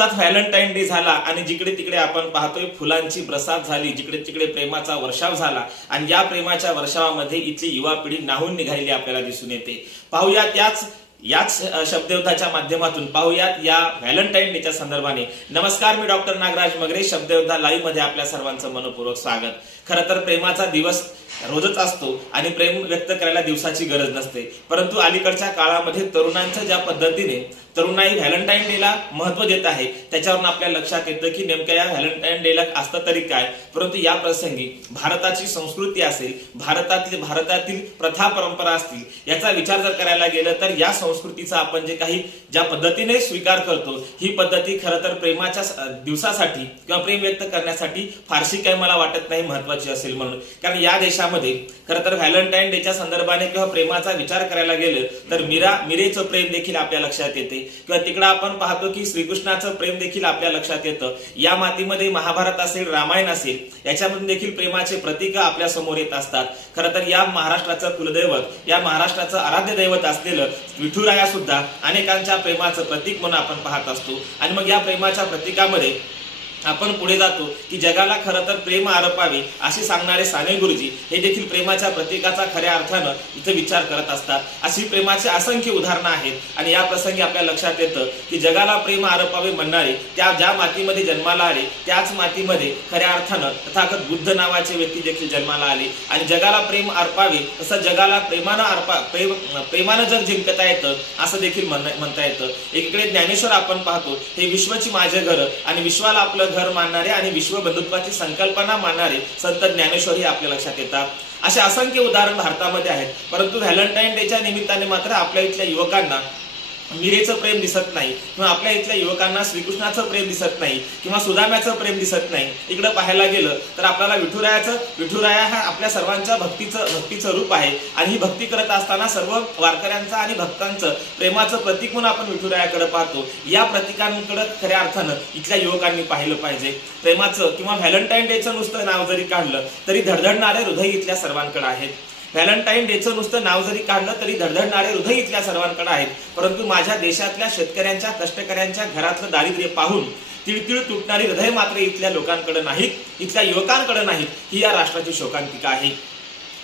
नुकताच Valentine day झाला आणि जिकडे तिकडे आपण पाहतोय फुलांची प्रसाद झाली जिकडे तिकडे प्रेमाचा वर्षाव झाला आणि या प्रेमाच्या वर्षावामध्ये इथली युवा पिढी नाहून निघालेली आपल्याला दिसून येते. पाहूया त्याच याच शब्दयुद्धाच्या माध्यमातून पाहूयात या व्हॅलेंटाईन डेच्या संदर्भाने. नमस्कार मी डॉक्टर नागराज मगरे शब्दयुद्धा लाईव्हमध्ये आपल्या सर्वांचं मनपूर्वक स्वागत. खरं तर प्रेमाचा दिवस रोजच असतो आणि प्रेम व्यक्त करायला दिवसाची गरज नसते. परंतु अलीकडच्या काळामध्ये तरुणांच्या ज्या पद्धतीने तरुणाई व्हॅलेंटाईन डेला महत्त्व देत आहे त्याच्यावरून आपल्या लक्षात येतं की नेमक्या या व्हॅलेंटाईन डेला असतं तरी काय. परंतु या प्रसंगी भारताची संस्कृती असेल भारतातली भारतातील प्रथा परंपरा असतील याचा विचार जर करायला गेलं तर या संस्कृतीचा आपण जे काही ज्या पद्धतीने स्वीकार करतो ही पद्धती खरं तर प्रेमाच्या दिवसासाठी किंवा प्रेम व्यक्त करण्यासाठी फारशी काही मला वाटत नाही महत्वाची असेल म्हणून. कारण या देशात देशामध्ये खरं तर व्हॅलेंटाईन डेच्या संदर्भाने किंवा प्रेमाचा विचार करायला गेलं तर मीरा मिरेचं प्रेम देखील आपल्या लक्षात येते. किंवा तिकडं आपण पाहतो की श्रीकृष्णाचं प्रेम देखील आपल्या लक्षात येतं. या मातीमध्ये महाभारत असेल रामायण असेल याच्यामधून देखील प्रेमाचे प्रतीक आपल्यासमोर येत असतात. खरं तर या महाराष्ट्राचं कुलदैवत या महाराष्ट्राचं आराध्य दैवत असलेलं विठुराया सुद्धा अनेकांच्या प्रेमाचं प्रतीक म्हणून आपण पाहत असतो. आणि मग या प्रेमाच्या प्रतीकामध्ये आपण पुढे जातो की जगाला खरं तर प्रेम आरपावे असे सांगणारे साने गुरुजी हे देखील प्रेमाच्या प्रतीकाचा खऱ्या अर्थानं इथे विचार करत असतात. अशी प्रेमाची असंख्य उदाहरणं आहेत आणि या प्रसंगी आपल्या लक्षात येतं की जगाला प्रेम आरपावे म्हणणारे त्या ज्या मातीमध्ये जन्माला आले त्याच मातीमध्ये खऱ्या अर्थानं तथागत बुद्ध नावाचे व्यक्ती देखील जन्माला आले. आणि जगाला प्रेम अर्पावे तसं जगाला प्रेमानं अर्पा प्रेम प्रेमानं जग जिंकता येतं असं देखील म्हण म्हणता येतं. एकीकडे ज्ञानेश्वर आपण पाहतो हे विश्वची माझे घर आणि विश्वाला आपलं घर मानणारे आणि विश्व बंधुत्वाची संकल्पना मानणारे संत ज्ञानेश्वर हे आपल्या लक्षात येतात. असे असंख्य उदाहरण भारतामध्ये आहेत. परंतु व्हॅलेंटाईन डेच्या निमित्ताने मात्र आपल्या इथल्या युवकांना मिरेचं प्रेम दिसत नाही किंवा आपल्या इथल्या युवकांना श्रीकृष्णाचं प्रेम दिसत नाही किंवा सुदाम्याचं प्रेम दिसत नाही. इकडं पाहायला गेलं तर आपल्याला विठुरायाचं विठुराया हा आपल्या सर्वांच्या भक्तीचं भक्तीचं रूप आहे. आणि ही भक्ती करत असताना सर्व वारकऱ्यांचं आणि भक्तांचं प्रेमाचं प्रतीक म्हणून आपण विठुरायाकडे पाहतो. या प्रतीकांकडे खऱ्या अर्थानं इथल्या युवकांनी पाहिलं पाहिजे. प्रेमाचं किंवा व्हॅलेंटाईन डेचं नुसतं नाव जरी काढलं तरी धडधडणारे हृदय इथल्या सर्वांकडे आहेत. व्हॅलेंटाईन डेचं नुसतं नाव जरी काढलं तरी धडधडणारे हृदय इथल्या सर्वांकडे आहेत. परंतु माझ्या देशातल्या शेतकऱ्यांच्या कष्टकऱ्यांच्या घरातलं दारिद्र्य पाहून तिळतिळ तुटणारी हृदय मात्र इथल्या लोकांकडे नाहीत इथल्या युवकांकडे नाहीत. ही या राष्ट्राची शोकांतिका आहे.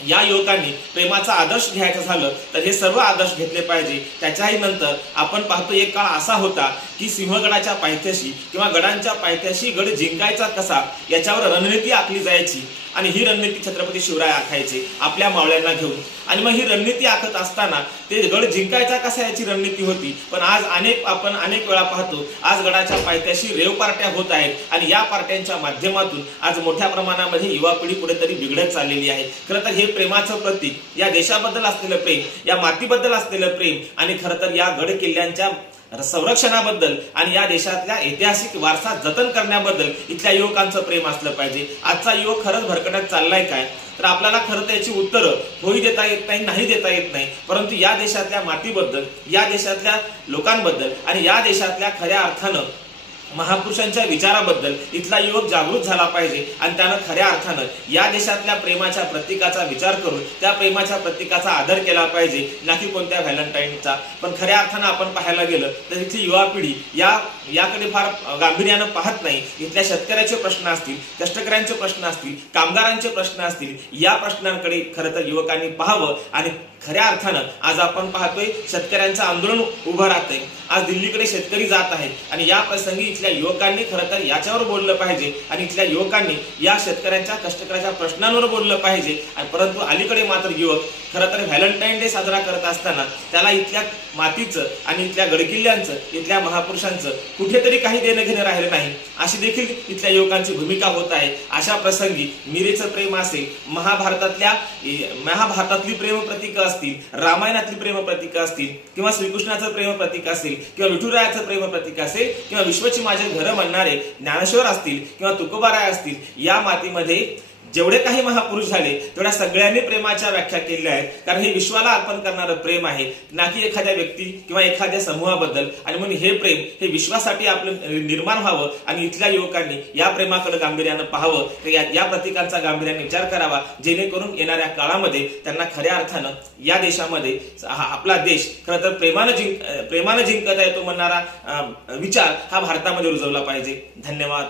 या युवकांनी प्रेमाचा आदर्श घ्यायचा झालं तर हे सर्व आदर्श घेतले पाहिजे. त्याच्याही नंतर आपण पाहतो एक काळ असा होता की सिंहगडाच्या पायथ्याशी किंवा गडांच्या पायथ्याशी गड जिंकायचा कसा याच्यावर रणनीती आखली जायची. आणि ही रणनीती छत्रपती शिवराय आखायचे आपल्या मावळ्यांना घेऊन. आणि मग ही रणनीती आखत असताना ते गड जिंकायचा कसा याची रणनीती होती? पण आज अनेक आपण अनेक वेळा पाहतो आज गडाच्या पायथ्याशी रेव पार्ट्या होत आहेत आणि या पार्ट्यांच्या माध्यमातून आज मोठ्या प्रमाणामध्ये युवा पिढी कुठेतरी बिघडत चाललेली आहे. खरं तर हे प्रेमाचं प्रतीक या देशाबद्दल असलेलं प्रेम या मातीबद्दल असलेलं प्रेम आणि खरं तर या गड किल्ल्यांच्या संरक्षणाबद्दल आणि या देशातल्या ऐतिहासिक वारसा जतन करण्याबद्दल इथल्या युवकांचं प्रेम असलं पाहिजे. आजचा युवक खरंच भरकटत चाललाय काय? तर आपल्याला खरं तर याची उत्तरं होई देता येत नाही नाही देता येत नाही. परंतु या देशातल्या मातीबद्दल या देशातल्या लोकांबद्दल आणि या देशातल्या खऱ्या अर्थानं महापुरुषांच्या विचाराबद्दल इथला युवक जागृत झाला पाहिजे आणि त्यानं खऱ्या अर्थानं या देशातल्या प्रेमाच्या प्रतीकाचा विचार करून त्या प्रेमाच्या प्रतीकाचा आदर केला पाहिजे ना की कोणत्या व्हॅलेंटाईनचा. पण खऱ्या अर्थानं आपण पाहायला गेलं तर इथली युवा पिढी या याकडे फार गांभीर्यानं पाहत नाही. इथल्या शेतकऱ्याचे प्रश्न असतील कष्टकऱ्यांचे प्रश्न असतील कामगारांचे प्रश्न असतील या प्रश्नांकडे खरं तर युवकांनी पाहावं आणि खऱ्या अर्थानं आज आपण पाहतोय शेतकऱ्यांचं आंदोलन उभं राहतंय. आज दिल्लीकडे शेतकरी जात आहेत आणि या प्रसंगी इथल्या युवकांनी खरं तर याच्यावर बोललं पाहिजे आणि इथल्या युवकांनी या शेतकऱ्यांच्या कष्टकऱ्याच्या प्रश्नांवर बोललं पाहिजे. आणि परंतु अलीकडे मात्र युवक खरं तर व्हॅलेंटाईन डे साजरा करत असताना त्याला इथल्या मातीचं आणि इथल्या गडकिल्ल्यांचं इथल्या महापुरुषांचं कुठेतरी काही देणं घेणं राहिलं नाही. अशी देखील इथल्या युवकांची भूमिका होत आहे. अशा प्रसंगी मिरेचं प्रेम असेल महाभारतातल्या महाभारतातली प्रेम प्रतीक असतील रामायणातली प्रेम प्रतीक असतील किंवा श्रीकृष्णाचं प्रेम प्रतीक असेल किंवा विठुरायाचं प्रेम प्रतीक असेल किंवा विश्वची माझे घर म्हणणारे ज्ञानेश्वर असतील किंवा तुकोबाराय असतील या मातीमध्ये जेवढे काही महापुरुष झाले तेवढ्या सगळ्यांनी प्रेमाच्या व्याख्या केलेल्या आहेत. कारण हे विश्वाला अर्पण करणारं प्रेम आहे ना की एखाद्या व्यक्ती किंवा एखाद्या समूहाबद्दल. आणि म्हणून हे प्रेम हे विश्वासाठी आपलं निर्माण व्हावं आणि इथल्या युवकांनी या प्रेमाकडे गांभीर्यानं पाहावं. तर या या प्रतीकांचा गांभीर्याने विचार करावा जेणेकरून येणाऱ्या काळामध्ये त्यांना खऱ्या अर्थानं या देशामध्ये हा आपला देश खरं तर प्रेमानं जिंक प्रेमानं जिंकत आहे तो म्हणणारा विचार हा भारतामध्ये रुजवला पाहिजे. धन्यवाद.